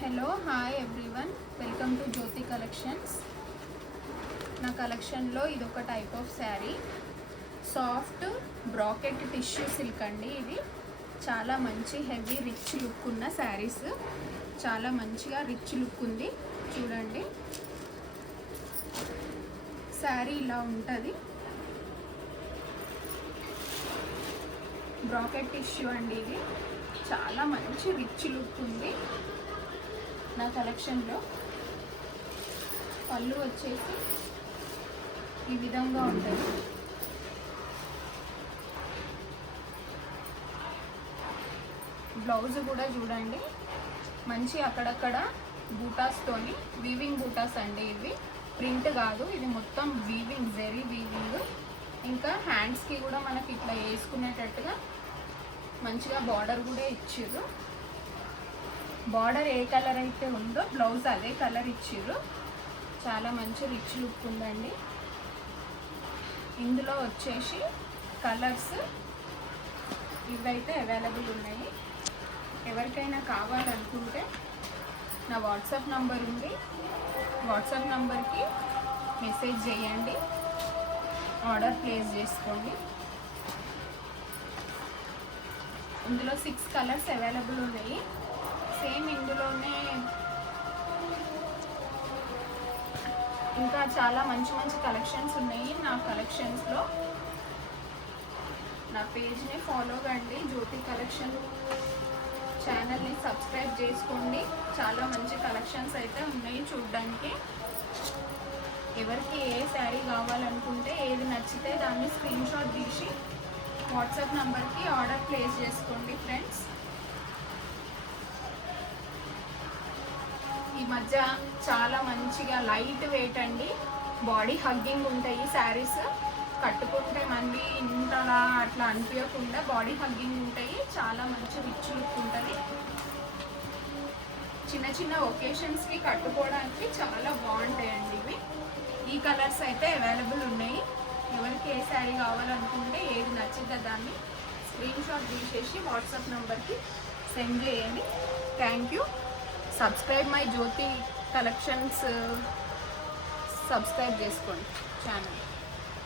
Hello hi everyone, welcome to Jyoti collections. నా కలెక్షన్లో ఇదొక type of sari, soft brocade tissue silk అండి. ఇది చాలా మంచి హెవీ రిచ్ లుక్ ఉన్న శారీస్, చాలా మంచిగా రిచ్ లుక్ ఉంది. చూడండి, శారీ ఇలా ఉంటుంది. బ్రాకెట్ టిష్యూ అండి, ఇది చాలా మంచి రిచ్ లుక్ ఉంది. నా కలెక్షన్లో పళ్ళు వచ్చేసి ఈ విధంగా ఉంటుంది. బ్లౌజ్ కూడా చూడండి, మంచి అక్కడక్కడ బూటాస్తోని, వీవింగ్ బూటాస్ అండి. ఇవి ప్రింట్ కాదు, ఇది మొత్తం వీవింగ్, జెరీ వీవింగ్. ఇంకా హ్యాండ్స్కి కూడా మనకి ఇట్లా వేసుకునేటట్టుగా మంచిగా బార్డర్ కూడా ఇచ్చిర్రు. బార్డర్ ఏ కలర్ అయితే ఉందో బ్లౌజ్ అదే కలర్ ఇచ్చిర్రు. చాలా మంచి రిచ్ లుక్ ఉందండి. ఇందులో వచ్చేసి కలర్స్ ఇవైతే అవైలబుల్ ఉన్నాయి. ఎవరికైనా కావాలనుకుంటే నా వాట్సాప్ నంబర్ ఉంది, వాట్సాప్ నంబర్కి మెసేజ్ చేయండి, ఆర్డర్ ప్లేస్ చేసుకోండి. ఇందులో 6 కలర్స్ అవైలబుల్ ఉన్నాయి. సేమ్ ఇందులోనే ఇంకా చాలా మంచి మంచి కలెక్షన్స్ ఉన్నాయి. నా కలెక్షన్స్లో నా పేజ్ని ఫాలో కండి, జ్యోతి కలెక్షన్ ఛానల్ని సబ్స్క్రైబ్ చేసుకోండి. చాలా మంచి కలెక్షన్స్ అయితే ఉన్నాయి చూడడానికి. ఎవరికి ఏ శారీ కావాలనుకుంటే, ఏది నచ్చితే దాన్ని స్క్రీన్ షాట్ తీసి వాట్సాప్ నంబర్కి ఆర్డర్ ప్లేస్ చేసుకోండి ఫ్రెండ్స్. ఈ మధ్య చాలా మంచిగా లైట్ వెయిట్ అండి, బాడీ హగ్గింగ్ ఉంటాయి శారీస్. కట్టుకుంటే మళ్ళీ ఇంతలా అట్లా అనిపించకుండా బాడీ హగ్గింగ్ ఉంటాయి. చాలా మంచి రిచ్ లుక్ ఉంటుంది. చిన్న చిన్న ఒకేషన్స్కి కట్టుకోవడానికి చాలా బాగుంటాయండి ఇవి. ఈ కలర్స్ అయితే అవైలబుల్ ఉన్నాయి. ఎవరికి ఏ శారీ కావాలనుకుంటే, ఏది నచ్చితే దాన్ని స్క్రీన్ షాట్ తీసేసి వాట్సాప్ నెంబర్కి సెండ్ చేయండి. Thank you. Subscribe my Jyoti collections, subscribe చేసుకోండి ఛానల్.